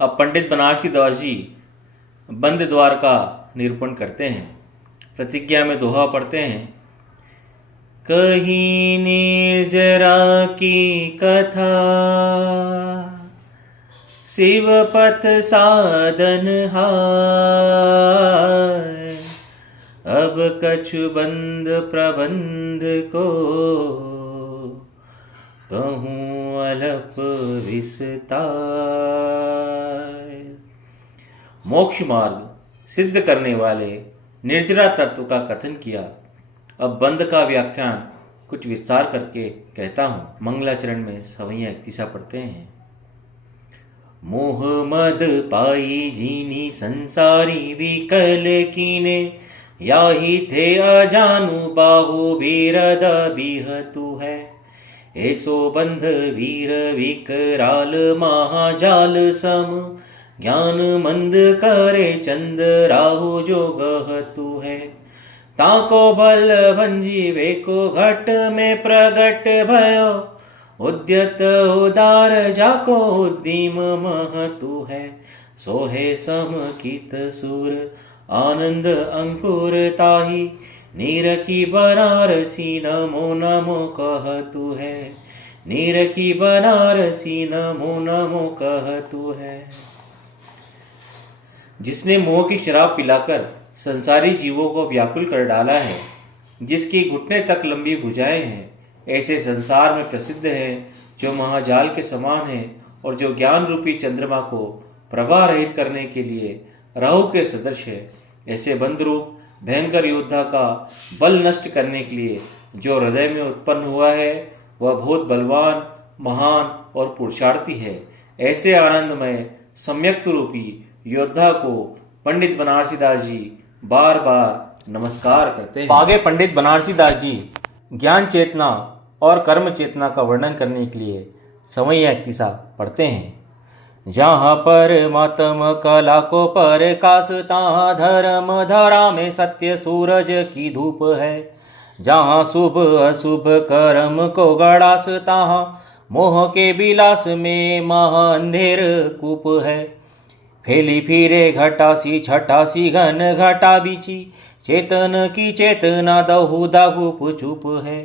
अब पंडित बनारसी दास जी बंद द्वार का निरूपण करते हैं। प्रतिज्ञा में दोहा पढ़ते हैं। कहीं निर्जरा की कथा, शिवपथ साधन हाय। अब कछु बंद प्रबंध को, कहूँ अलप विस्तार। मोक्ष मार्ग सिद्ध करने वाले निर्जरा तत्व का कथन किया। अब बंद का व्याख्यान कुछ विस्तार करके कहता हूँ। मंगलाचरण में सवैया 31 पढ़ते हैं। मोह मद पाई जीनी संसारी विकल कीने, याही थे अजानु बाहु बीरद बिहतु है। ऐसो बंध वीर विकराल महाजाल सम, ज्ञान मंद करे चंद राहु जो गहतु है। ताको बल भंजीवे को घट में प्रगट भयो, उद्यत उदार जाको उद्दीम महतु है। सोहे समकित सुर आनंद अंकुर ताही, नीरखी बनारसी नमो नमो कहतु है। नीरखी बनारसी नमो नमो कहतु है। जिसने मोह की शराब पिलाकर संसारी जीवों को व्याकुल कर डाला है, जिसकी घुटने तक लंबी भुजाएं हैं, ऐसे संसार में प्रसिद्ध है, जो महाजाल के समान है और जो ज्ञान रूपी चंद्रमा को प्रभा रहित करने के लिए राहु के सदृश है। ऐसे बंधरूप भयंकर योद्धा का बल नष्ट करने के लिए जो हृदय में उत्पन्न हुआ है, वह बहुत बलवान, महान और पुरुषार्थी है। ऐसे आनंदमय सम्यक्त रूपी योद्धा को पंडित बनारसी दास जी बार बार नमस्कार करते हैं। आगे पंडित बनारसी दास जी ज्ञान चेतना और कर्म चेतना का वर्णन करने के लिए सवैया 31 पढ़ते हैं। जहाँ परमात्म कला को प्रकाश, तहाँ धर्म धरा में सत्य सूरज की धूप है। जहाँ शुभ अशुभ कर्म को गड़ास, तहाँ मोह के विलास में महा अंधेर कूप है। फैली फिरे घटासी छटासी घन घटा बिची, चेतन की चेतना दहु दागुप चुप है।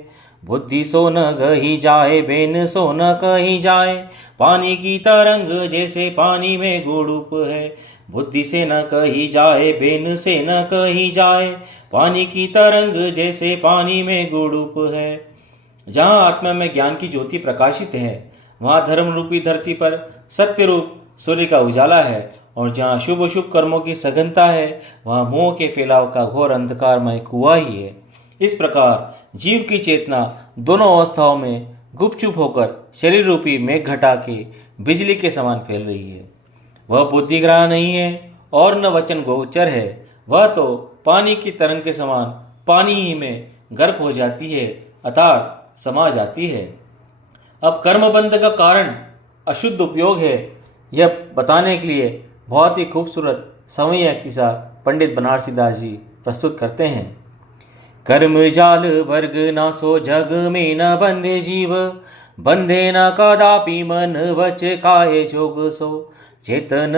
बुद्धि सो न गही जाए, बेन सो न कहीं जाए, पानी की तरंग जैसे पानी में गुड़ुप है। बुद्धि से न कही जाए, बेन से न कहीं जाए, पानी की तरंग जैसे पानी में गुड़ुप है। जहाँ आत्मा में ज्ञान की ज्योति प्रकाशित है, वहाँ धर्म रूपी धरती पर सत्य रूप सूर्य का उजाला है। और जहाँ शुभ शुभ कर्मों की सघनता है, वहाँ मोह के फैलाव का घोर अंधकारमय कुआं ही है। इस प्रकार जीव की चेतना दोनों अवस्थाओं में गुपचुप होकर शरीर रूपी मेघ घटा के बिजली के समान फैल रही है। वह बुद्धिग्राह नहीं है और न वचन गोचर है। वह तो पानी की तरंग के समान पानी ही में गर्क हो जाती है, अर्थात समा जाती है। अब कर्मबंध का कारण अशुद्ध उपयोग है, यह बताने के लिए बहुत ही खूबसूरत सवैया 31 पंडित बनारसी दास जी प्रस्तुत करते हैं। कर्म जाल वर्ग ना सो जग में न बंधे जीव, बंधे न कदापि मन वच काय जोग सो। चेतन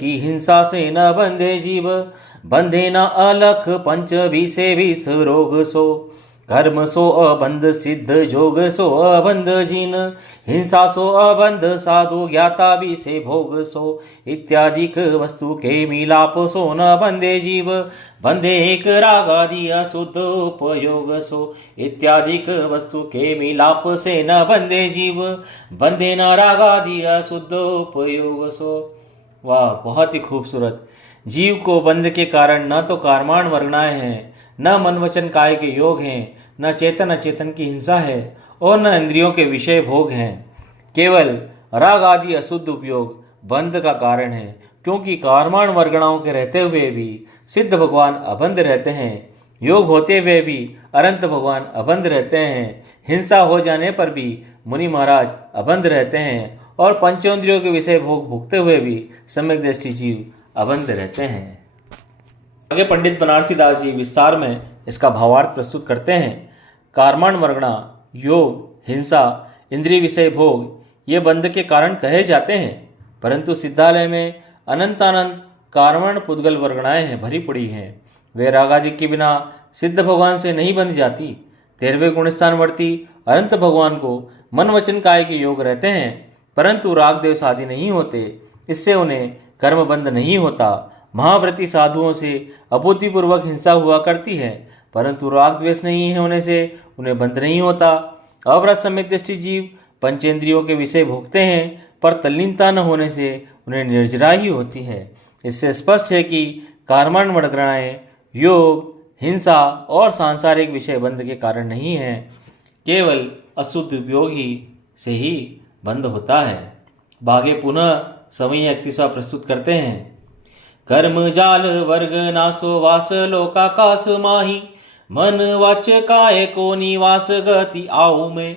की हिंसा से न बंधे जीव, बंधे न अलख पंच से विष रोग सो। कर्म सो अबंध सिद्ध जोग सो अबंध जिन, हिंसा सो अबंध साधु ज्ञाता भी से भोग सो। इत्यादिक वस्तु के मिलाप सो न बंधे जीव, बंधे एक राग आदि अशुद्ध उपयोग सो। इत्यादिक वस्तु के मिलाप से न बंधे जीव, बंधे न राग आदि अशुद्ध उपयोग सो। वाह, बहुत ही खूबसूरत। जीव को बंध के कारण न तो कर्माण वर्गणाएं हैं, न मन वचन काय के योग हैं, न चेतन अचेतन की हिंसा है और न इंद्रियों के विषय भोग हैं। केवल राग आदि अशुद्ध उपयोग बंध का कारण है, क्योंकि कर्माण वर्गणाओं के रहते हुए भी सिद्ध भगवान अबंध रहते हैं, योग होते हुए भी अनंत भगवान अबंध रहते हैं, हिंसा हो जाने पर भी मुनि महाराज अबंध रहते हैं और पंचेंद्रियों के विषय भोग भुगते हुए भी सम्यक दृष्टि जीव अबंध रहते हैं। आगे पंडित बनारसी दास जी विस्तार में इसका भावार्थ प्रस्तुत करते हैं। कर्माण वर्गणा, योग, हिंसा, इंद्रिय विषय भोग ये बंध के कारण कहे जाते हैं। परंतु सिद्धालय में अनंतानंत कार्मण पुद्गल वर्गणाएं भरी पड़ी हैं। वे रागादि के बिना सिद्ध भगवान से नहीं बंध जाती। 13वें गुणस्थानवर्ती अनंत भगवान को मन वचन काय के योग रहते हैं, परंतु राग देव आदि नहीं होते। इससे उन्हें कर्म बंध नहीं होता। महाव्रती साधुओं से अबुद्धिपूर्वक हिंसा हुआ करती है, परंतु राग द्वेष नहीं होने से उन्हें बंध नहीं होता। अव्रत समेत दृष्टि जीव पंचेंद्रियों के विषय भोगते हैं, पर तल्लीनता न होने से उन्हें निर्जरा ही होती है। इससे स्पष्ट है कि कार्मण वर्गणाएं योग, हिंसा और सांसारिक विषय बंध के कारण नहीं है, केवल अशुद्ध उपयोग ही से ही बंध होता है। बागे पुनः समय 31वां प्रस्तुत करते हैं। कर्म जाल वर्ग नासो वास लोकाकाश माही, मन वाच काय को निवास गति आऊ में।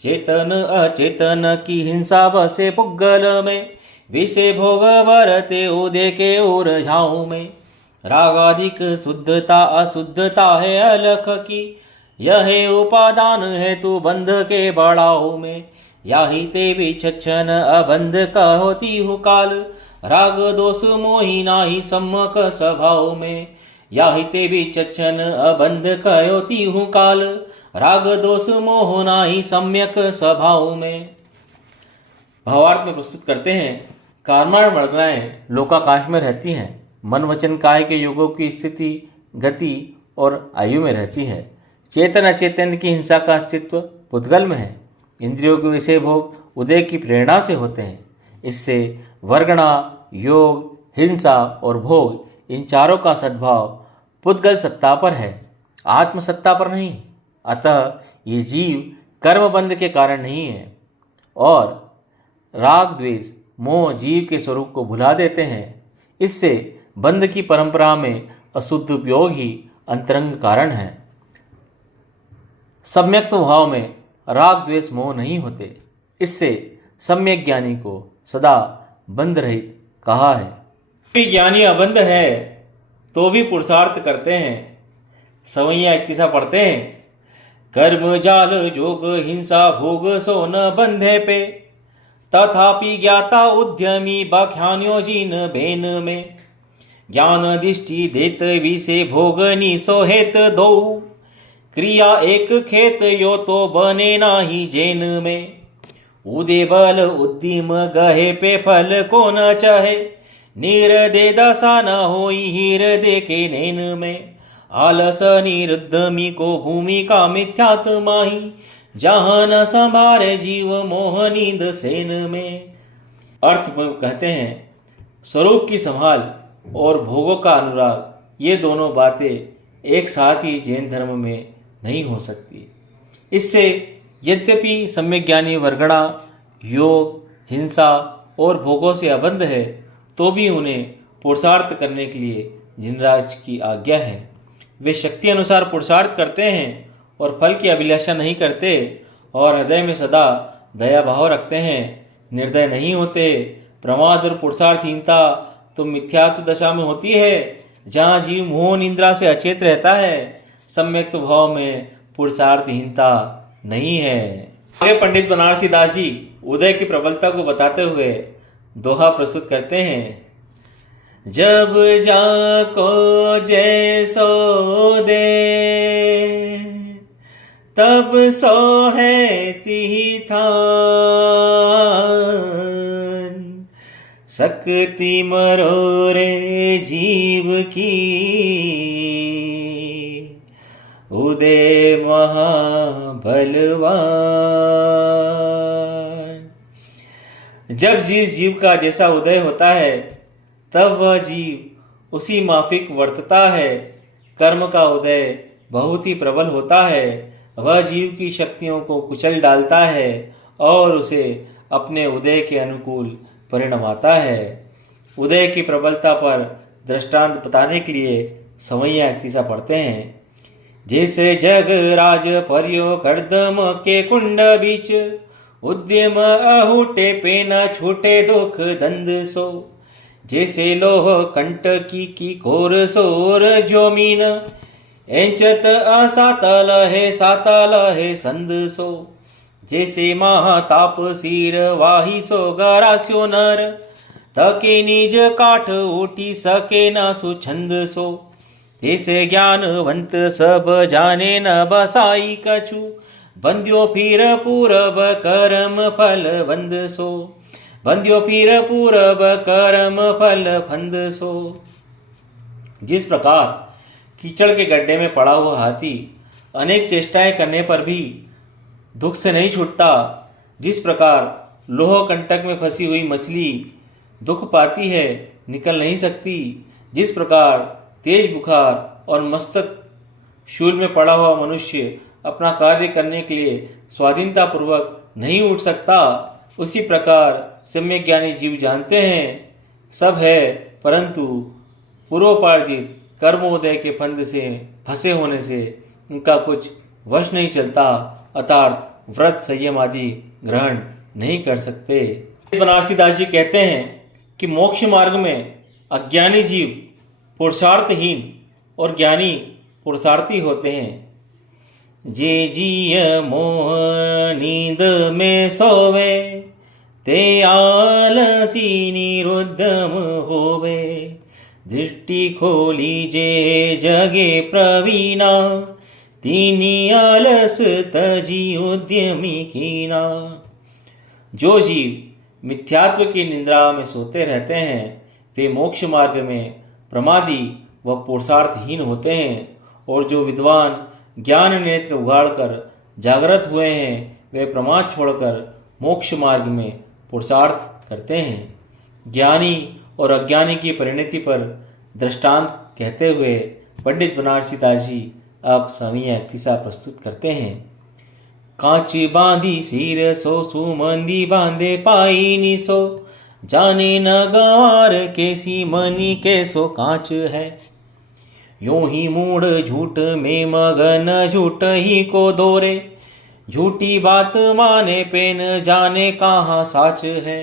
चेतन अचेतन की हिंसा बसे पुग्गल में, विषय भोग बरते उदय के ओर झाऊ में। रागाधिक शुद्धता अशुद्धता है अलख की, यह उपादान है तू बंध के बड़ाऊ में। याही ते विचक्षण अबंध कहोती हूँ काल, राग दोष मोहि नाही सम्मक स्वभाव में। याही ते विचक्षण अबंध कहोती हूँ काल, राग दोष मोह नाही सम्यक स्वभाव में। भावार्थ में प्रस्तुत करते हैं। कार्मण वर्गणाएं लोकाकाश में रहती हैं, मन वचन काय के योगों की स्थिति, गति और आयु में रहती है। चेतन अचेतन की हिंसा का अस्तित्व पुद्गल में है। इंद्रियों के विषय भोग उदय की प्रेरणा से होते हैं। इससे वर्गणा, योग, हिंसा और भोग इन चारों का सद्भाव पुद्गल सत्ता पर है, आत्मसत्ता पर नहीं। अतः ये जीव कर्मबंध के कारण नहीं है और राग द्वेष मोह जीव के स्वरूप को भुला देते हैं। इससे बंध की परंपरा में अशुद्ध उपयोग ही अंतरंग कारण है। सम्यक्त्व भाव में राग द्वेष मोह नहीं होते। इससे सम्यक ज्ञानी को सदा बंध रहित कहा है। ज्ञानी अबंध है तो भी पुरुषार्थ करते हैं। सवैया 31 पढ़ते हैं। कर्म जाल जोग हिंसा भोग सो न बंधे पे, तथापि ज्ञाता उद्यमी बख्यान्यो जिन बेन में। ज्ञान दृष्टि देत विषे भोगनी सोहेत दो, क्रिया एक खेत यो तो बने नाही जेन में। उदे बल उद्यम गहे पे फल को न चाहे, नीर दे दशा न होई हीर दे के नैन में। आलस निरुद्धमी को भूमिका मिथ्यात माही, जहां न संभारे जीव मोह नींद सेन में। अर्थ कहते हैं स्वरूप की संभाल और भोगों का अनुराग, ये दोनों बातें एक साथ ही जैन धर्म में नहीं हो सकती। इससे यद्यपि सम्यक ज्ञानी वर्गणा, योग, हिंसा और भोगों से अबंध है, तो भी उन्हें पुरुषार्थ करने के लिए जिनराज की आज्ञा है। वे शक्ति अनुसार पुरुषार्थ करते हैं और फल की अभिलाषा नहीं करते और हृदय में सदा दया भाव रखते हैं, निर्दय नहीं होते। प्रमाद और पुरुषार्थहीनता तो मिथ्यात्व दशा में होती है, जहाँ जीव मोह निंद्रा से अचेत रहता है। सम्यक भाव में पुरुषार्थहीनता नहीं है। आगे पंडित बनारसी दास जी उदय की प्रबलता को बताते हुए दोहा प्रस्तुत करते हैं। जब जाको जैसो दे, तब सो है तिहि थान। शक्ति मरोरे जीव की, उदय महाबलवान। जब जिस जीव का जैसा उदय होता है, तब वह जीव उसी माफिक वर्तता है। कर्म का उदय बहुत ही प्रबल होता है। वह जीव की शक्तियों को कुचल डालता है और उसे अपने उदय के अनुकूल परिणाम आता है। उदय की प्रबलता पर दृष्टांत बताने के लिए सवैया 31 पढ़ते हैं। जैसे जग राज पर्यो कर्दम के कुंड बीच, उद्यम अहूटे पे न छूटे दुख दंद सो। जैसे लोह कंटकी की घोर सोर जोमीन, एंचत असातल है सातल है संद सो। जैसे महाताप सिर वाही सो गरास्यो नर, तके निज काठ ओटी सके न सुछंद सो। जैसे ज्ञानवंत सब जाने न बसाई कछु। बंध्यो फिर पूरब कर्म फल बंद सो। बंध्यो फिर पूरब कर्म फल फंद सो। जिस प्रकार कीचड़ के गड्ढे में पड़ा हुआ हाथी अनेक चेष्टाएं करने पर भी दुख से नहीं छूटता, जिस प्रकार लोह कंटक में फंसी हुई मछली दुख पाती है, निकल नहीं सकती, जिस प्रकार तेज बुखार और मस्तक शूल में पड़ा हुआ मनुष्य अपना कार्य करने के लिए स्वाधीनता पूर्वक नहीं उठ सकता, उसी प्रकार सम्यक ज्ञानी जीव जानते हैं सब है, परंतु पूर्वोपार्जित कर्मोदय के फंद से फंसे होने से उनका कुछ वश नहीं चलता, अर्थात व्रत संयम आदि ग्रहण नहीं कर सकते। बनारसी दास जी कहते हैं कि मोक्ष मार्ग में अज्ञानी जीव पुरुषार्थहीन और ज्ञानी पुरुषार्थी होते हैं। जे जिय मोह नींद में सोवे, ते आलसी निरुद्धम होवे। दृष्टि खोली जे जगे प्रवीणा, तीनी आलस तजी उद्यमी कीना। जो जीव मिथ्यात्व की निंद्रा में सोते रहते हैं वे मोक्ष मार्ग में प्रमादी व पुरुषार्थहीन होते हैं, और जो विद्वान ज्ञान नेत्र उगाड़कर जागृत हुए हैं वे प्रमाद छोड़कर मोक्ष मार्ग में पुरुषार्थ करते हैं। ज्ञानी और अज्ञानी की परिणति पर दृष्टांत कहते हुए पंडित बनारसी दास जी अब समीय अक्तिसा प्रस्तुत करते हैं। कांच बांधी सिर सो सुमंदी बांधे पाई निसो, जाने न गंवार कैसी मनी कैसो कांच है। यूं ही मूढ़ झूठ में मगन झूठ ही को दोरे, झूठी बात माने पे न जाने कहाँ साच है।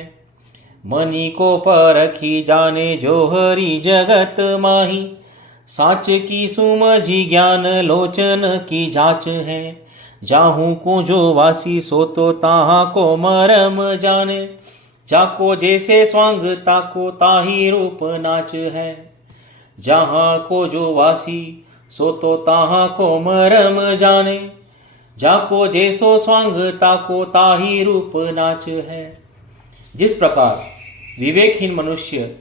मनी को परखी जाने जो हरि जगत माही, साच की सुमझी ज्ञान लोचन की जाच है। जाहू को जो वासी सो तो ताहा को मरम जाने, जाको जैसे स्वांग ताको ताही रूप नाच है। जहाँ को जो वासी सो तो ताहा को मरम जाने, जाको जैसो स्वांग ताको ताही रूप नाच है। जिस प्रकार विवेकहीन मनुष्य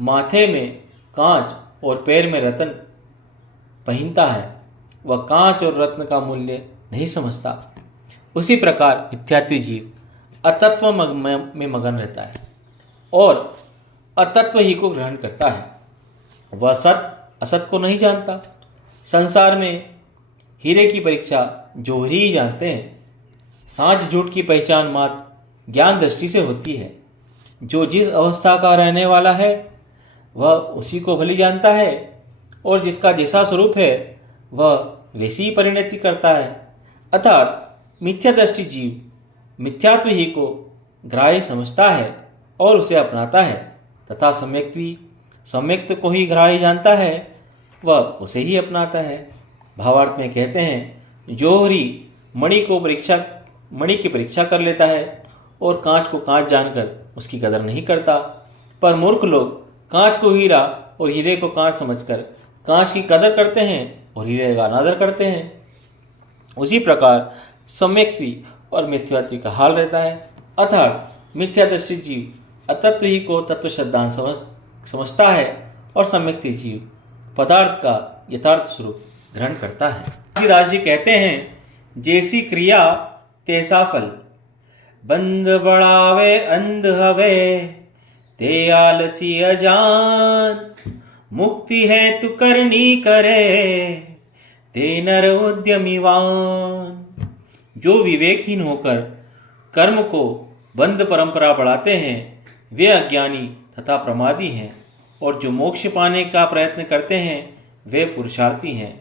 माथे में कांच और पैर में रत्न पहनता है, वह कांच और रत्न का मूल्य नहीं समझता, उसी प्रकार मिथ्यात्वी जीव अतत्व में मगन रहता है और अतत्व ही को ग्रहण करता है। वह सत असत को नहीं जानता। संसार में हीरे की परीक्षा जोहरी ही जानते हैं। सांच झूठ की पहचान मात्र ज्ञान दृष्टि से होती है। जो जिस अवस्था का रहने वाला है वह उसी को भली जानता है, और जिसका जैसा स्वरूप है वह वैसी ही परिणति करता है। अर्थात मिथ्या दृष्टि जीव मिथ्यात्व ही को ग्राह्य समझता है और उसे अपनाता है, तथा सम्यक्त को ही ग्राह्य जानता है, वह उसे ही अपनाता है। भावार्थ में कहते हैं, जोहरी मणि की परीक्षा कर लेता है और कांच को कांच जानकर उसकी कदर नहीं करता, पर मूर्ख लोग कांच को हीरा और हीरे को कांच समझकर कांच की कदर करते हैं और हीरे का अनादर करते हैं। उसी प्रकार सम्यक्त्वी और मिथ्यात्वी का हाल रहता है। अर्थात मिथ्या दृष्टि जीव अतत्व ही को तत्व श्रद्धांत समझता है और सम्यक्ति जीव पदार्थ का यथार्थ स्वरूप ग्रहण करता है। दास जी कहते हैं, जैसी क्रिया तैसा फल, बंद बढ़ावे अंध हवे, ते आलसी अजान, मुक्ति है तु करनी करे, ते नर उद्यमीवान। जो विवेकहीन होकर कर्म को बंद परंपरा बढ़ाते हैं वे अज्ञानी तथा प्रमादी हैं, और जो मोक्ष पाने का प्रयत्न करते हैं वे पुरुषार्थी हैं।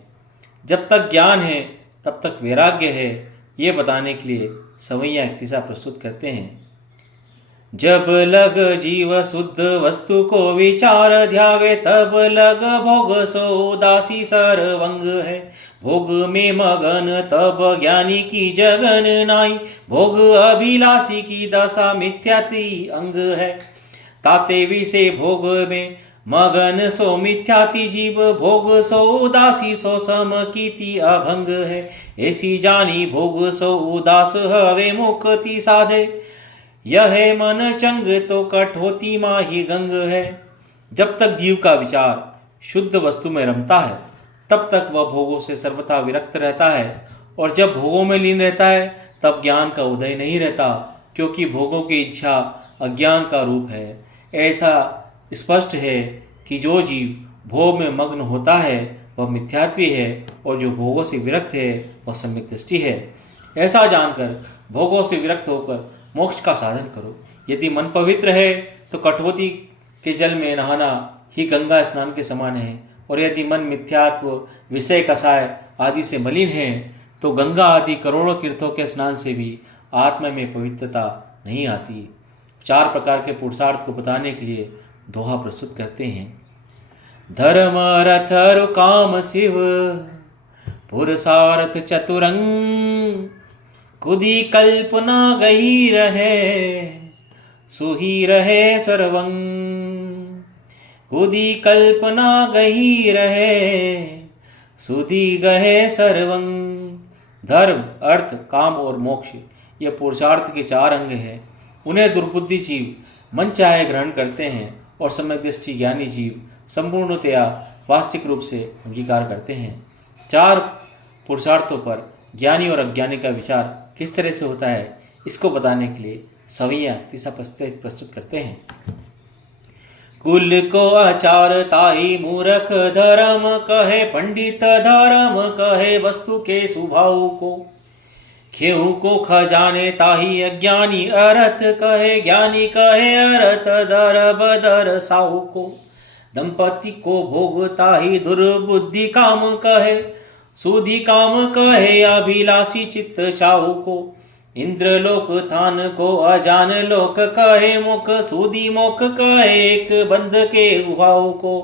जब तक ज्ञान है तब तक वैराग्य है, ये बताने के लिए सवैया इक्तिसा प्रस्तुत करते हैं। जब लग जीव शुद्ध वस्तु को विचार ध्यावे, तब लग भोग सो उदासी सर्वंग है। भोग में मगन तब ज्ञानी की जगन नाई, भोग अभिलाषी की दशा मिथ्यात्वी अंग है। ताते विषय भोग में मगन सो मिथ्याति जीव, भोग सो उदासी सो सम कीति अभंग है। ऐसी जानी भोग सो उदास हवे मुक्ति साधे, यह मन चंग तो कठोती माही गंग है। जब तक जीव का विचार शुद्ध वस्तु में रमता है तब तक वह भोगों से सर्वथा विरक्त रहता है, और जब भोगों में लीन रहता है तब ज्ञान का उदय नहीं रहता, क्योंकि भोगों की इच्छा अज्ञान का रूप है। ऐसा स्पष्ट है कि जो जीव भोग में मग्न होता है वह मिथ्यात्वी है, और जो भोगों से विरक्त है वह सम्यक दृष्टि है। ऐसा जानकर भोगों से विरक्त होकर मोक्ष का साधन करो। यदि मन पवित्र है तो कठोती के जल में नहाना ही गंगा स्नान के समान है, और यदि मन मिथ्यात्व, विषय, कसाय आदि से मलिन है तो गंगा आदि करोड़ों तीर्थों के स्नान से भी आत्मा में पवित्रता नहीं आती। 4 प्रकार के पुरुषार्थ को बताने के लिए दोहा प्रस्तुत करते हैं। धर्म रथ रु काम शिव, पुरुषार्थ चतुरंग, कुदी कल्पना गही रहे, सुही रहे सर्वंग। कुदी कल्पना गही रहे, सुधी गहे सर्वंग। धर्म, अर्थ, काम और मोक्ष ये पुरुषार्थ के 4 अंग हैं। उन्हें दुर्बुद्धि जीव मन चाहे ग्रहण करते हैं, और सम्यक दृष्टि ज्ञानी जीव संपूर्णतया वास्तविक रूप से अंगीकार करते हैं। 4 पुरुषार्थों पर ज्ञानी और अज्ञानी का विचार किस तरह से होता है, इसको बताने के लिए सवैया तीसरा प्रस्तुत करते हैं। कुल को आचार ताई मूर्ख धर्म कहे, पंडित धर्म कहे वस्तु के स्वभाव को। खेहू को खजाने ताही अज्ञानी अर्थ कहे, ज्ञानी कहे अर्थ दर बदर साहू को। दंपति को भोग ताही दुर्बुद्धि काम कहे, सूधी काम कहे अभिलाषी चित्त चाहू को। इंद्रलोक थान को अजान लोक कहे, मुख सूदी मुख कहे एक बंध के उभाव को।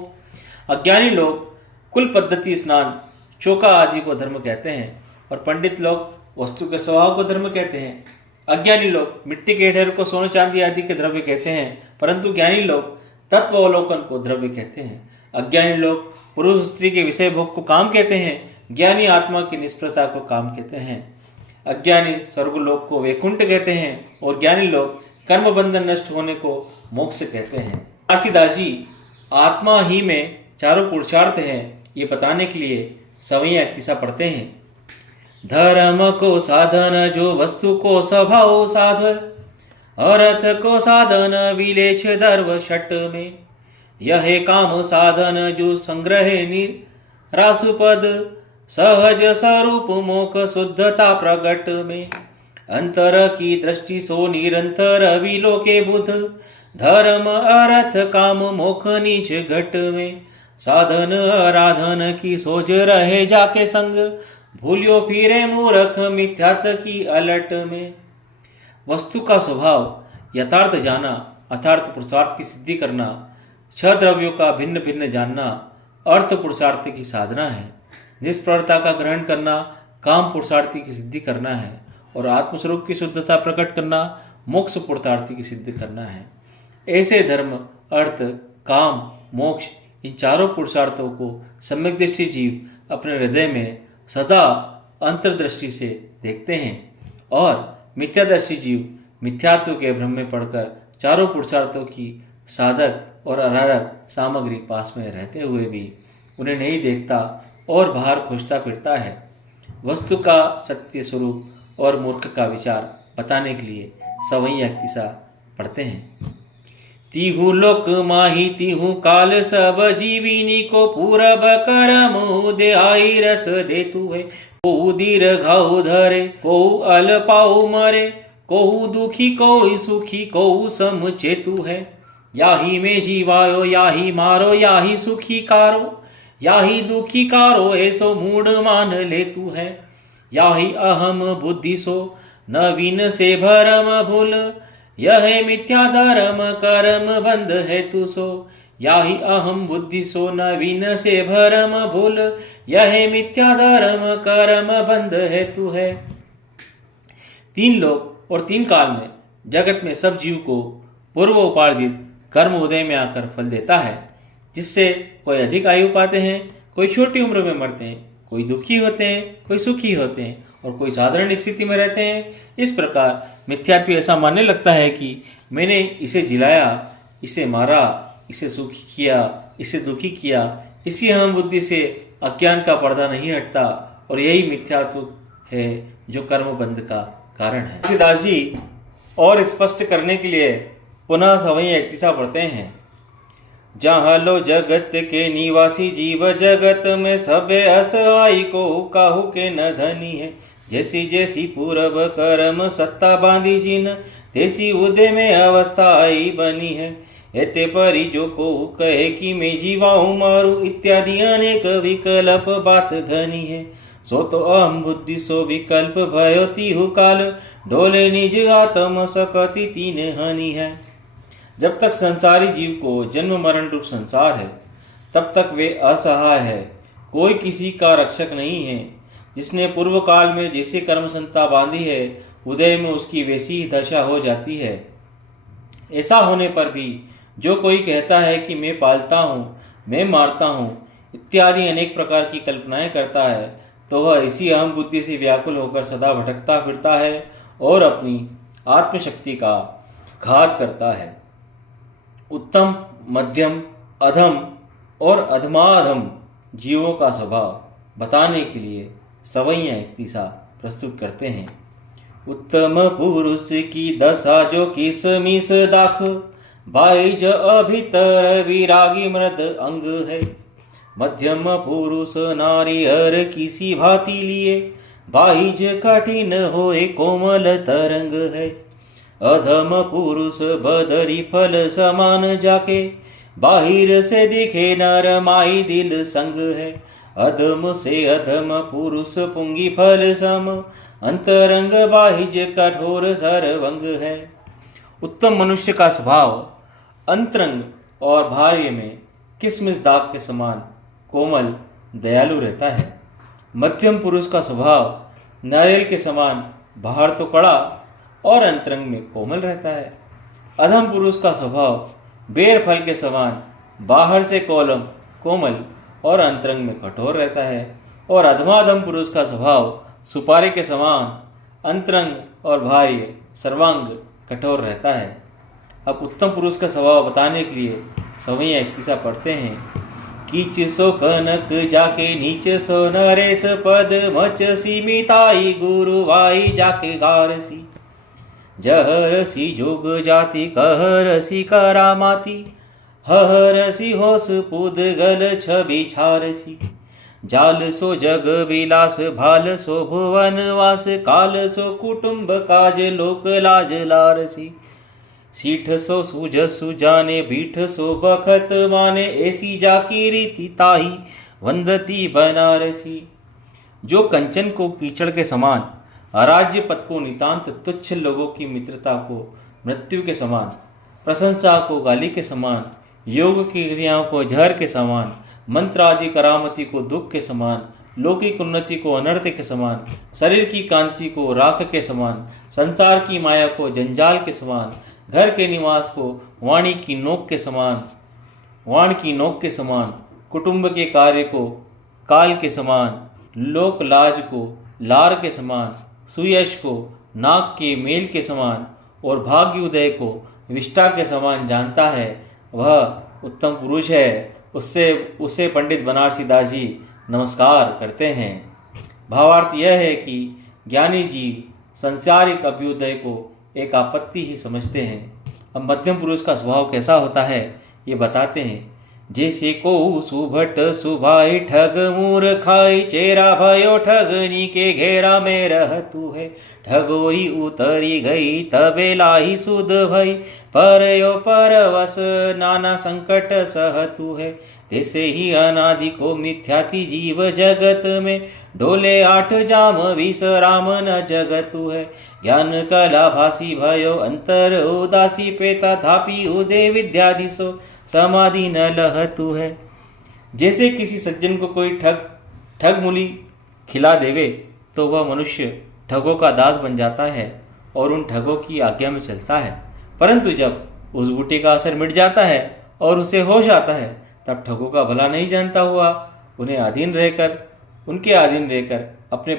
अज्ञानी लोग कुल पद्धति, स्नान, चौका आदि को धर्म कहते हैं, और पंडित लोग वस्तु के स्वभाव को धर्म कहते हैं। अज्ञानी लोग मिट्टी के ढेर को सोने चांदी आदि के द्रव्य कहते हैं, परंतु ज्ञानी लोग तत्वावलोकन को द्रव्य कहते हैं। अज्ञानी लोग पुरुष स्त्री के विषय भोग को काम कहते हैं, ज्ञानी आत्मा की निष्प्रता को काम कहते हैं। अज्ञानी स्वर्गलोक को वैकुंठ कहते हैं, और ज्ञानी लोग कर्म बंधन नष्ट होने को मोक्ष कहते हैं। तुलसीदास जी आत्मा ही में 4 पुरुषार्थ हैं ये बताने के लिए सवैया तीसरा पढ़ते हैं। धर्म को साधन जो वस्तु को स्वभाव साध, अर्थ को साधन विलेच धर्व षट में। यह काम साधन जो संग्रह निरासपद, सहज स्वरूप मोख शुद्धता प्रगट में। अंतर की दृष्टि सो निरंतर विलोके बुध, धर्म अर्थ काम मोख नीच घट में। साधन आराधन की सोच रहे जाके संग, भूलियो फिरे मूर्ख मिथ्यात की अलट में। वस्तु का स्वभाव यथार्थ जाना, अर्थार्थ पुरुषार्थ की सिद्धि करना, 6 द्रव्यों का भिन्न भिन्न जानना अर्थ पुरुषार्थ की साधना है। निष्प्रता का ग्रहण करना काम पुरुषार्थी की सिद्धि करना है, और आत्मस्वरूप की शुद्धता प्रकट करना मोक्ष पुरुषार्थी की सिद्धि करना है। ऐसे धर्म, अर्थ, काम, मोक्ष इन 4 पुरुषार्थों को सम्यक दृष्टि जीव अपने हृदय में सदा अंतर्दृष्टि से देखते हैं, और मिथ्यादृष्टि जीव मिथ्यात्व के भ्रम में पड़कर 4 पुरुषार्थों की साधक और आराधक सामग्री पास में रहते हुए भी उन्हें नहीं देखता और बाहर खोजता फिरता है। वस्तु का सत्य स्वरूप और मूर्ख का विचार बताने के लिए सवैया तीसरा पढ़ते हैं। तिहु लोक माही तिहु काल सब जीविनी को पूरब करम देहाई रस देतु है। को दीर्घाउ धरे, को अल्पाउ मरे, को दुखी को सुखी, को समचेतु है। याही में जीवायो याही मारो, याही सुखी कारो, याही दुखी कारो ऐसो मूड मान ले तू है। याही अहम बुद्धि सो नवीन से भरम भूल, यह मिथ्या धर्म कर्म बंध है तू सो। याही अहम बुद्धि सो नवीन से भरम भूल, यह मिथ्या धर्म कर्म बंध है तू है। 3 लोक और 3 काल में जगत में सब जीव को पूर्व उपार्जित कर्म उदय में आकर फल देता है, जिससे कोई अधिक आयु पाते हैं, कोई छोटी उम्र में मरते हैं, कोई दुखी होते हैं, कोई सुखी होते हैं और कोई साधारण स्थिति में रहते हैं। इस प्रकार मिथ्यात्वी ऐसा मानने लगता है कि मैंने इसे जिलाया, इसे मारा, इसे सुखी किया, इसे दुखी किया। इसी अहम बुद्धि से अज्ञान का पर्दा नहीं हटता और यही मिथ्यात्व है जो कर्म बंध का कारण है। तुलसीदास जी और स्पष्ट करने के लिए पुनः सवई 31 पढ़ते हैं। जहाँ लो जगत के निवासी जीव जगत में सबे अस आई को काहू के न धनी है। जैसी जैसी पूरब कर्म सत्ता बांधी जिन, तैसी उदय में अवस्था आई बनी है। एते परी जो को कहे कि मैं जीवाऊं मारू, इत्यादि अनेक विकल्प बात घनी है। सो तो अहम बुद्धि सो विकल्प भयो तीहु काल, डोले निज आत्म सकति तीन हानि है। जब तक संसारी जीव को जन्म मरण रूप संसार है, तब तक वे असहाय है। कोई किसी का रक्षक नहीं है। जिसने पूर्व काल में जैसे कर्म संता बांधी है, उदय में उसकी वैसी ही दशा हो जाती है। ऐसा होने पर भी जो कोई कहता है कि मैं पालता हूँ, मैं मारता हूँ इत्यादि अनेक प्रकार की कल्पनाएं करता है, तो वह इसी अहम बुद्धि से व्याकुल होकर सदा भटकता फिरता है और अपनी आत्मशक्ति का घात करता है। उत्तम, मध्यम, अधम और अधमाधम जीवों का स्वभाव बताने के लिए सवैया 31 प्रस्तुत करते हैं। उत्तम पुरुष की दशा जो किसमिस दाख, बाइज अभितर विरागी मृद अंग है। मध्यम पुरुष नारी हर किसी भांति लिए, बाइज कठिन होए कोमल तरंग है। अधम पुरुष बदरी फल समान जाके, बाहिर से दिखे नर माई दिल संग है। अधम से अधम पुरुष पुंगी फल सम, अंतरंग बाहिज कठोर सरवंग है। उत्तम मनुष्य का स्वभाव अंतरंग और बाह्य में किसमिस दाग के समान कोमल दयालु रहता है। मध्यम पुरुष का स्वभाव नारियल के समान बाहर तो कड़ा और अंतरंग में कोमल रहता है। अधम पुरुष का स्वभाव बेर फल के समान बाहर से कोमल और अंतरंग में कठोर रहता है। और अधमाधम पुरुष का स्वभाव सुपारी के समान अंतरंग और बाह्य सर्वांग कठोर रहता है। अब उत्तम पुरुष का स्वभाव बताने के लिए सवैया 31 पढ़ते हैं। कीच सो कनक जाके नीच सो नरेश पद, मच सीमिताई गुरुवाई जाके गारसी। जहरसी जोग जाति कहरसी करामाती, हरसी होस पुद गल छवि छारसी। जाल सो जग विलास भाल सो भुवन वास, काल सो कुटुंब काज लोक लाज लारसी। सीठ सो सूझ सुजाने बीठ सो बखत माने, ऐसी जाकी रीति ताही वंदती बनारसी। जो कंचन को कीचड़ के समान, अराज्य पद को नितांत तुच्छ लोगों की मित्रता को मृत्यु के समान, प्रशंसा को गाली के समान, योग की क्रियाओं को जहर के समान, मंत्र आदि करामती को दुख के समान, लौकिक उन्नति को अनर्थ के समान, शरीर की कांति को राख के समान, संसार की माया को जंजाल के समान, घर के निवास को वाणी की नोक के समान, कुटुंब के कार्य को काल के समान, लोक लाज को लार के समान, सुयश को नाक के मेल के समान और भाग्य उदय को विष्ठा के समान जानता है, वह उत्तम पुरुष है। उससे पंडित बनारसी दास जी नमस्कार करते हैं। भावार्थ यह है कि ज्ञानी जीव संसारिक अभ्युदय को एक आपत्ति ही समझते हैं। अब मध्यम पुरुष का स्वभाव कैसा होता है ये बताते हैं। जैसे को सुभट सुभाई ठग मूर खाई, चेरा भयो ठगनी के घेरा में रहतु है। ठगोई उतरी गई तबे लाही सुध भई, परयो परवश नाना संकट सहतु है। तैसे ही अनादि को मिथ्याति जीव जगत में, डोले 8 जाम विश्राम न जगतु है। ज्ञान कला भासी भयो अंतर उदासी, पेता थापी उदय विद्यादिशो समाधि न लहतु है। जैसे किसी सज्जन को कोई ठग मूली खिला देवे तो वह मनुष्य ठगों का दास बन जाता है और उन ठगों की आज्ञा में चलता है। परंतु जब उस बूटी का असर मिट जाता है और उसे होश आता है, तब ठगों का भला नहीं जानता हुआ उनके अधीन रहकर अपने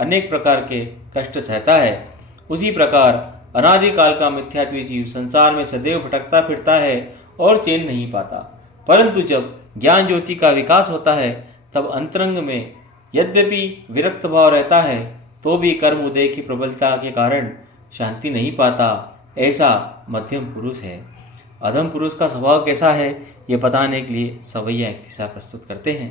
अनेक प्रकार के कष्ट सहता है। उसी प्रकार अनादिकाल का मिथ्यात्वी जीव संसार में सदैव भटकता फिरता है और चैन नहीं पाता। परंतु जब ज्ञान ज्योति का विकास होता है तब अंतरंग में यद्यपि विरक्त भाव रहता है तो भी कर्म उदय की प्रबलता के कारण शांति नहीं पाता। ऐसा मध्यम पुरुष है। अधम पुरुष का स्वभाव कैसा है ये बताने के लिए सवैया एक दिशा प्रस्तुत करते हैं।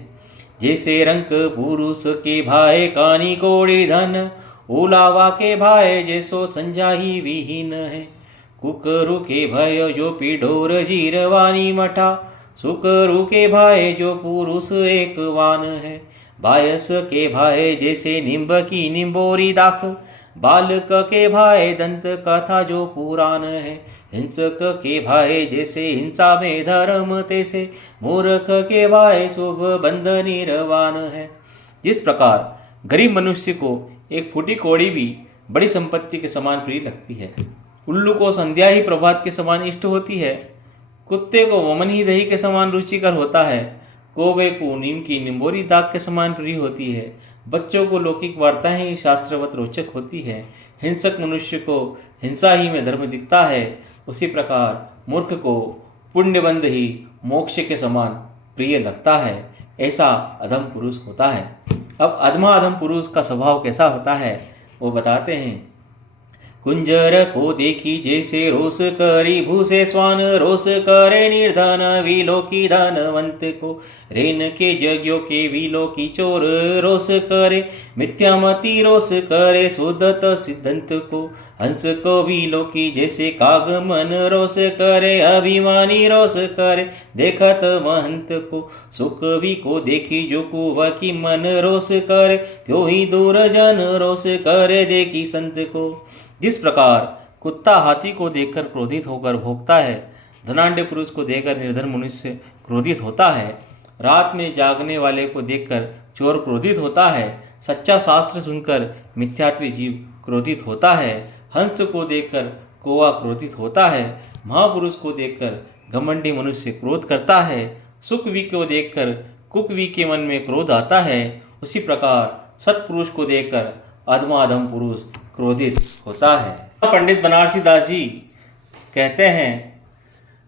जैसे रंक पुरुष के भाई कानी कोड़ी धन, ओलावा के भाई जैसो संजाही विहीन है। कुकरु के भय जो पिढोर जीरवानी मठा, सुकरु के भाई जो पुरुष एक वान है। बायस के भाई जैसे निम्ब की निम्बोरी दाख, बालक के भाई दंत कथा जो पुराण है। हिंसक के भाई जैसे हिंसा में धर्म तैसे, मूर्ख के भाई शुभ बंध निर्वाण है। जिस प्रकार गरीब मनुष्य को एक फूटी कौड़ी भी बड़ी संपत्ति के समान प्रिय लगती है, उल्लू को संध्या ही प्रभात के समान इष्ट होती है, कुत्ते को वमन ही दही के समान रुचिकर होता है, कौवे को नीम की निम्बोरी दाग के समान प्रिय होती है, बच्चों को लौकिक वार्ताएं ही शास्त्रवत रोचक होती है, हिंसक मनुष्य को हिंसा ही में धर्म दिखता है, उसी प्रकार मूर्ख को पुण्यबंध ही मोक्ष के समान प्रिय लगता है। ऐसा अधम पुरुष होता है। अब अधमा अधम पुरुष का स्वभाव कैसा होता है वो बताते हैं। कुंजर को देखी जैसे रोष करी भूसे स्वान, रोष करे निर्धन विलोकी धनवंत को। रेन के जग्यों के विलोकी चोर, रोष करे मिथ्यामति, रोष करे शोधत सिद्धांत को। हंस को विलोकी जैसे काग मन, रोष करे अभिमानी, रोष करे देखत महंत को। सुख भी को देखी जो कुवा की मन, रोष करे त्यो ही दूर जन, रोष करे देखी संत को। जिस प्रकार कुत्ता हाथी को देखकर क्रोधित होकर भौंकता है, धनाढ्य पुरुष को देखकर निर्धन मनुष्य क्रोधित होता है, रात में जागने वाले को देखकर चोर क्रोधित होता है, सच्चा शास्त्र सुनकर मिथ्यात्वी जीव क्रोधित होता है, हंस को देखकर कौवा क्रोधित होता है, महापुरुष को देखकर घमंडी मनुष्य क्रोध करता है, सुखवी को देखकर कुकवी के मन में क्रोध आता है। उसी प्रकार सत्पुरुष को देखकर अधमाधम पुरुष क्रोधित होता है। पंडित बनारसी दास जी कहते हैं,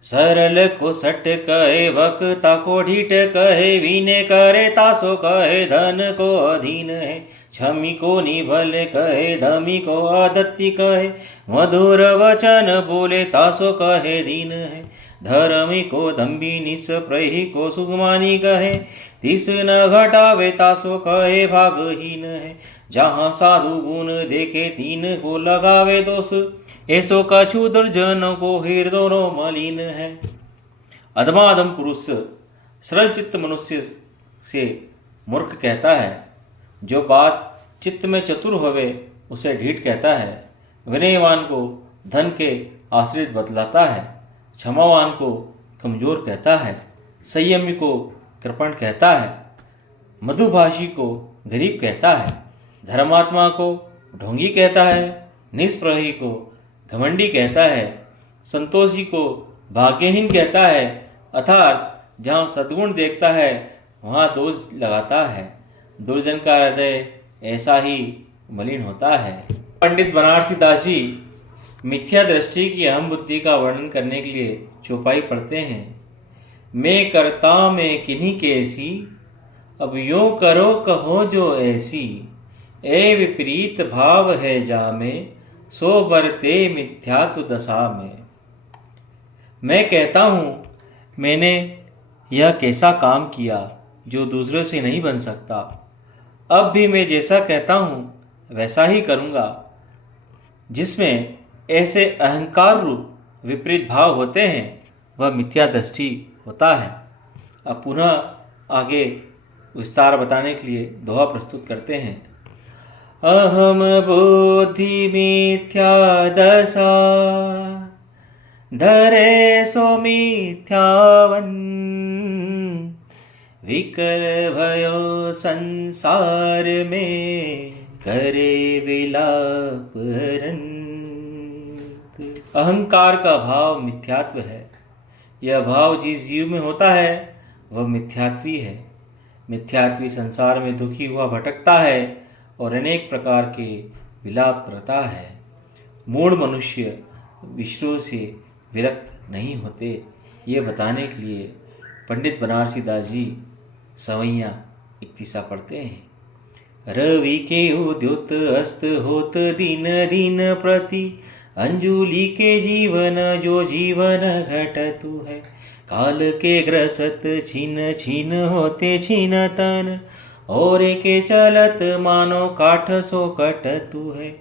सरल को सट कहे वक्ता को ढीठ कहे, विनय करे तासो कहे धन को अधीन है। क्षमी को निभल कहे धमी को आदत्ति कहे, मधुर वचन बोले तासो कहे दीन है। धर्मी को दम्भी निस प्रही को सुगमानी कहे, तिस न घटावे तासो कहे भागहीन है। जहाँ साधु गुण देखे तीन को लगावे दोष, ऐसो कछु दुर्जन को हृदय मलिन है। अधमाधम पुरुष सरल चित्त मनुष्य से मूर्ख कहता है, जो बात चित्त में चतुर होवे उसे ढीठ कहता है। विनयवान को धन के आश्रित बतलाता है, क्षमावान को कमजोर कहता है, संयमी को कृपण कहता है, मधुभाषी को गरीब कहता है, धर्मात्मा को ढोंगी कहता है, निष्प्रही को घमंडी कहता है, संतोषी को भाग्यहीन कहता है। अर्थात जहाँ सद्गुण देखता है वहाँ दोष लगाता है। दुर्जन का हृदय ऐसा ही मलिन होता है। पंडित बनारसी दास जी मिथ्या दृष्टि की अहम बुद्धि का वर्णन करने के लिए चौपाई पढ़ते हैं। मैं करता मैं किन्हीं कैसी, अब यूं करो कहो जो ऐसी। ए विपरीत भाव है जामे, सो बरते मिथ्यात्व दशा में। मैं कहता हूँ मैंने यह कैसा काम किया जो दूसरों से नहीं बन सकता। अब भी मैं जैसा कहता हूँ वैसा ही करूँगा। जिसमें ऐसे अहंकार रूप विपरीत भाव होते हैं वह मिथ्या दृष्टि होता है। अब पुनः आगे विस्तार बताने के लिए दोहा प्रस्तुत करते हैं। अहम बुद्धि मिथ्या दशा, धरे सो मिथ्यावन। विकल भयो संसार में, करे विलाप रंत। अहंकार का भाव मिथ्यात्व है। यह भाव जिस जीव में होता है वह मिथ्यात्वी है। मिथ्यात्वी संसार में दुखी हुआ भटकता है और अनेक प्रकार के विलाप करता है। मूढ़ मनुष्य विषयों से विरक्त नहीं होते, ये बताने के लिए पंडित बनारसी दास जी सवैया इक्तिसा पढ़ते हैं। रवि के उद्योत अस्त होत दिन दिन प्रति, अंजुली के जीवन जो जीवन घटतु है। काल के ग्रसत छीन छीन होते छीन तन, और के चलत मानो काठ सो कटतु है।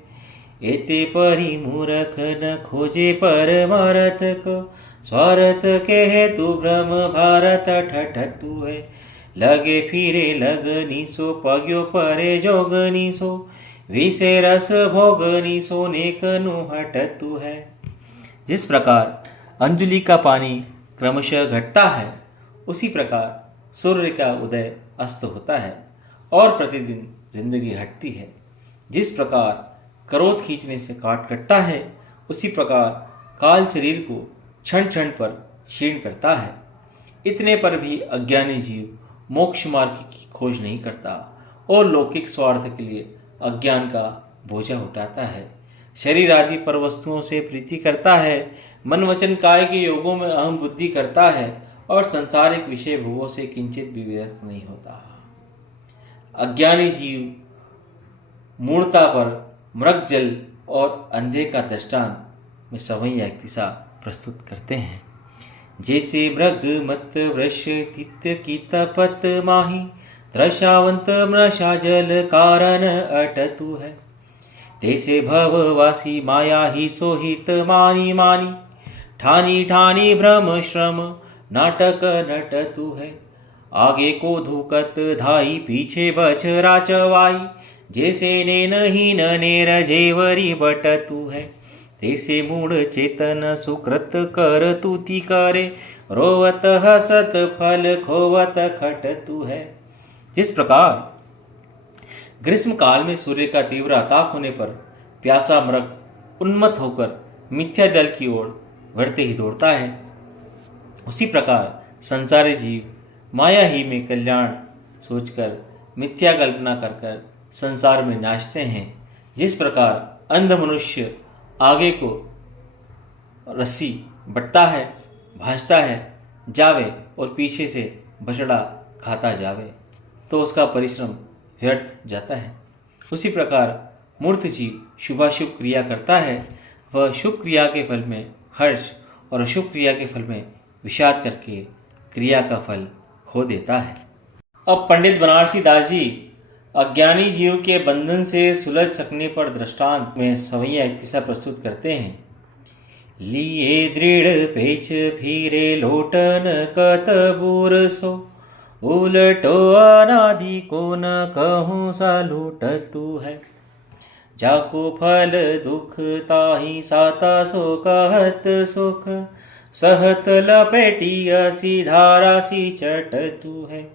एते परि मूर्ख न खोजे परमारथ को, स्वार्थ के हेतु भ्रम भारत ठठतु है। लगे फिरे लगनी सो, पग्यो परे जोगनी सो, विषे रस भोगनी सो, नेकनु हटतु है। जिस प्रकार अंजुली का पानी क्रमशः घटता है, उसी प्रकार सूर्य का उदय अस्त होता है और प्रतिदिन जिंदगी घटती है। जिस प्रकार क्रोध खींचने से काट कटता है, उसी प्रकार काल शरीर को क्षण क्षण पर क्षीण करता है। इतने पर भी अज्ञानी जीव मोक्ष मार्ग की खोज नहीं करता और लौकिक स्वार्थ के लिए अज्ञान का बोझा उठाता है। शरीर आदि पर वस्तुओं से प्रीति करता है, मन वचन काय के योगों में अहम बुद्धि करता है और संसारिक विषय भोगों से किंचित भी विरक्त नहीं होता। अज्ञानी जीव मूढ़ता पर मृग जल और अंधे का दृष्टांत में सवैया इक्तिसा प्रस्तुत करते हैं। जैसे मृग मत वृष तित की तपत माही, त्रशावंत मृषा जल कारण अटतु है। तैसे भववासी माया ही सोहित मानी मानी, ठानी ठानी भ्रम श्रम नाटक नटतु है। आगे को धुकत धाई पीछे बछरा चवाई, जैसे ने नहीं नेर जेवरी बटतु है। तैसे मूढ़ चेतन सुकृत कर तुति करे, रोवत हसत फल खोवत खटतु है। जिस प्रकार ग्रीष्म काल में सूर्य का तीव्र ताप होने पर प्यासा मृग उन्मत्त होकर मिथ्या जल की ओर बढ़ते ही दौड़ता है, उसी प्रकार संसारी जीव माया ही में कल्याण सोचकर मिथ्या कल्पना कर संसार में नाचते हैं। जिस प्रकार अंध मनुष्य आगे को रस्सी बटता है, भांजता है जावे और पीछे से बछड़ा खाता जावे, तो उसका परिश्रम व्यर्थ जाता है। उसी प्रकार मूर्ख जीव शुभाशुभ क्रिया करता है, वह शुभ क्रिया के फल में हर्ष और अशुभ क्रिया के फल में विषाद करके क्रिया का फल खो देता है। अब पंडित बनारसी दास जी अज्ञानी जीव के बंधन से सुलझ सकने पर दृष्टांत में सवैया इक्तिसा प्रस्तुत करते हैं। लिए दृढ़ पेच फिरे लोटन कत बूर सो, उलटो अनादि को न कहूँ सा लूटतु है। जाको फल दुख ताही साता सो कहत सुख, सहत लपेटी असी धारा सी चटतु है।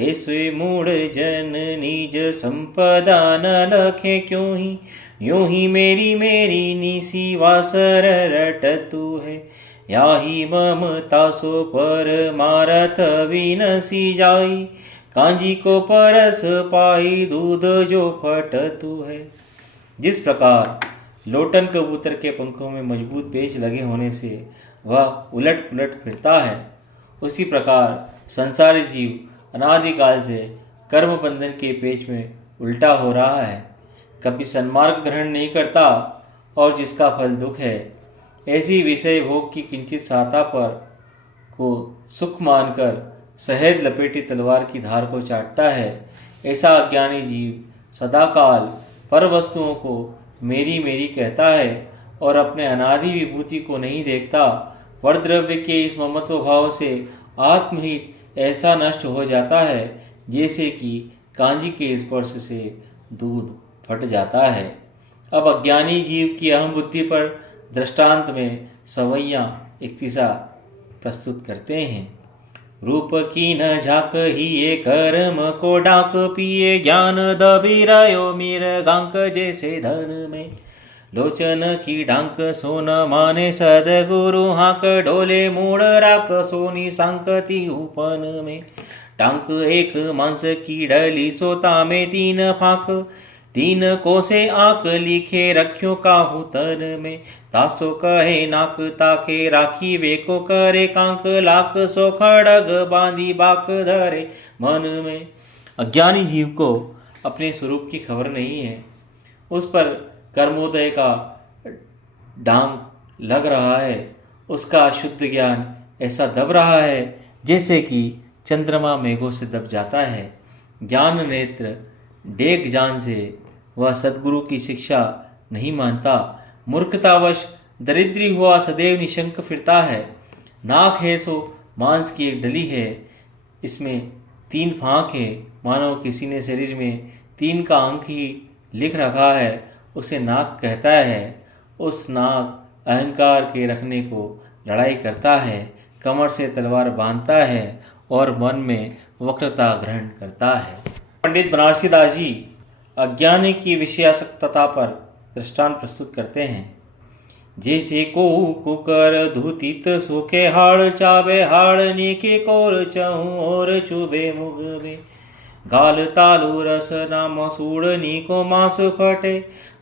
ऐसे मूढ़ जन निज संपदा न लखे क्यों ही, यूं ही मेरी मेरी निसी वासर रटतु है। याही ममता सो पर मारत विनसी जाई, कांजी को परस पाई दूध जो फटतु है। जिस प्रकार लोटन कबूतर के पंखों में मजबूत पेच लगे होने से वह उलट पुलट फिरता है, उसी प्रकार संसारी जीव अनादिकाल से कर्म बंधन के पेच में उल्टा हो रहा है। कभी सन्मार्ग ग्रहण नहीं करता और जिसका फल दुख है, ऐसी विषय भोग की किंचित सहायता पर को सुख मानकर सहेज लपेटी तलवार की धार को चाटता है। ऐसा अज्ञानी जीव सदाकाल पर वस्तुओं को मेरी मेरी कहता है और अपने अनादि विभूति को नहीं देखता। पर द्रव्य के इस ममत्व भाव से आत्महित ऐसा नष्ट हो जाता है जैसे कि कांजी के स्पर्श से दूध फट जाता है। अब अज्ञानी जीव की अहम बुद्धि पर दृष्टांत में सवैया इक्तिसा प्रस्तुत करते हैं। रूप की न झाक ही ये कर्म को डाक पिए, ज्ञान दबी रयो मीर गांक जैसे धन में। लोचन की डांक सोन माने सदगुरु हाक डोले मूड राख सोनी सांकती उपन में टांक एक मांस की डली सोता में तीन फाक तीन कोसे आंक लिखे रख्यो काहू तन में तासो कहे नाक ताके राखी वेको करे कांक लाख सो खड़ग बांधी बाक धरे मन में। अज्ञानी जीव को अपने स्वरूप की खबर नहीं है। उस पर कर्मोदय का डांग लग रहा है। उसका शुद्ध ज्ञान ऐसा दब रहा है जैसे कि चंद्रमा मेघों से दब जाता है। ज्ञान नेत्र डेग जान से वह सद्गुरु की शिक्षा नहीं मानता। मूर्खतावश दरिद्री हुआ सदैव निशंक फिरता है। नाक है सो मांस की एक डली है, इसमें तीन फांक है। मानो किसी ने शरीर में तीन का अंक ही लिख रखा है, उसे नाक कहता है। उस नाक अहंकार के रखने को लड़ाई करता है, कमर से तलवार बांधता है और मन में वक्रता ग्रहण करता है। पंडित बनारसी दास जी अज्ञानी की विषयासक्तता पर दृष्टांत प्रस्तुत करते हैं। जैसे को कुकर धुतित सूखे हाड़ चाबे हाड़ नीके कोर चहु और चुबे मुग में गाल तालु रस नाम सूड़ नीको मांस फटे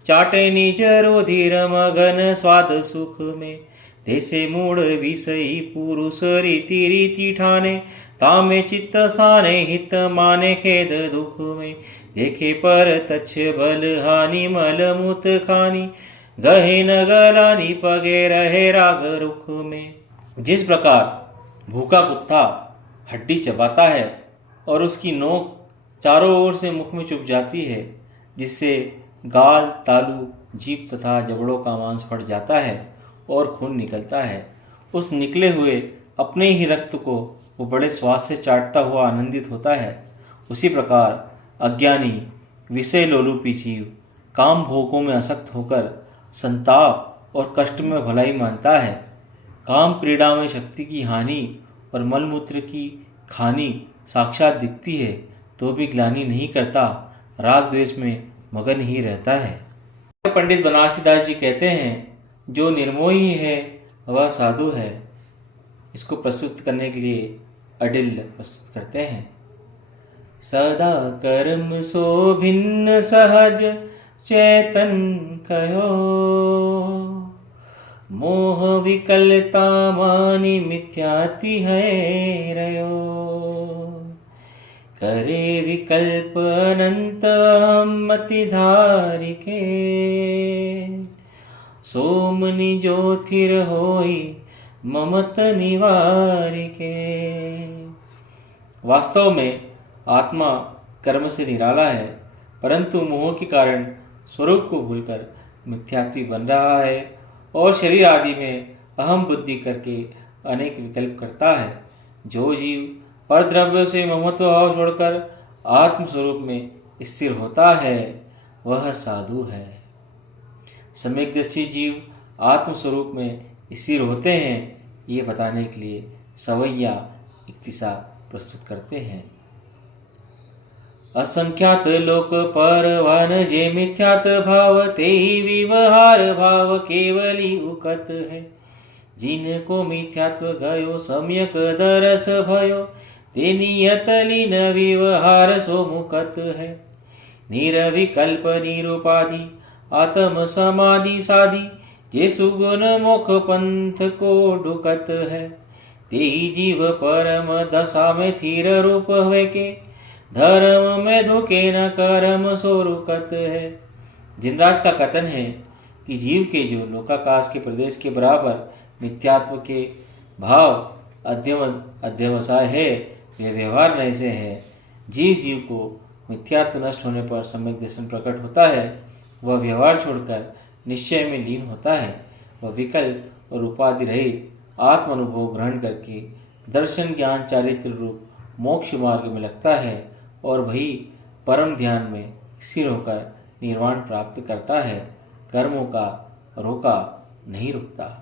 चाटे निज रुधिर मगन स्वाद सुख में तैसे मूड विषयी पुरुष रीति रीति ठाने तामे चित्त साने हित माने खेद दुख में देखे पर तछ बल हानि मल मुत खानी गहे न गलानी पगे रहे राग रुख में। जिस प्रकार भूखा कुत्ता हड्डी चबाता है और उसकी नोक चारों ओर से मुख में चुभ जाती है, जिससे गाल तालू जीभ तथा जबड़ों का मांस फट जाता है और खून निकलता है, उस निकले हुए अपने ही रक्त को वो बड़े स्वाद से चाटता हुआ आनंदित होता है, उसी प्रकार अज्ञानी विषय लोलुपी जीव काम भोगों में आसक्त होकर संताप और कष्ट में भलाई मानता है। काम क्रीड़ा में शक्ति की हानि और मलमूत्र की खानी साक्षात दिखती है तो भी ग्लानि नहीं करता, राग द्वेष में मगन ही रहता है। पंडित बनारसी दास जी कहते हैं, जो निर्मोही है वह साधु है। इसको प्रस्तुत करने के लिए अडिल प्रस्तुत करते हैं। सदा कर्म सो भिन्न सहज चेतन कयो मोह विकलता मानी मिथ्याति है रयो करे विकल्प अनंत मति धारिके सोमनि ज्योतिर होई ममत निवारिके। वास्तव में आत्मा कर्म से निराला है, परंतु मोह के कारण स्वरूप को भूलकर मिथ्यात्वी बन रहा है और शरीर आदि में अहम बुद्धि करके अनेक विकल्प करता है। जो जीव परद्रव्य से ममत्व भाव छोड़कर आत्म स्वरूप में स्थिर होता है वह साधु है। सम्यक्दर्शी जीव आत्म स्वरूप में स्थिर होते हैं, ये बताने के लिए सवैया इक्तिसा प्रस्तुत करते हैं। असंख्यात लोक परवान जे मिथ्यात भाव ते व्यवहार भाव केवली उकत है। जिनको मिथ्यात्व गयो सम्यक दरस भयो ते नियत लीन व्यवहार सो मुकत है। निरविकल्प निरुपाधि आत्म समाधि साधि जे सुगुण मुख पंथ को डुकत है। ते जीव परम दशा में थीर रूप हुए के धर्म में धोखे न कर्म सो रुकत है। जिनराज का कथन है कि जीव के जो लोकाकाश के प्रदेश के बराबर मिथ्यात्व के भाव अध्यवसाय है, वे व्यवहार नहीं से है। जिस जीव को मिथ्यात्व नष्ट होने पर सम्यक दर्शन प्रकट होता है, वह व्यवहार छोड़कर निश्चय में लीन होता है। वह विकल्प और उपाधि रहित आत्म अनुभव ग्रहण करके दर्शन ज्ञान चारित्र रूप मोक्ष मार्ग में लगता है और वही परम ध्यान में स्थिर होकर निर्वाण प्राप्त करता है। कर्मों का रोका नहीं रुकता।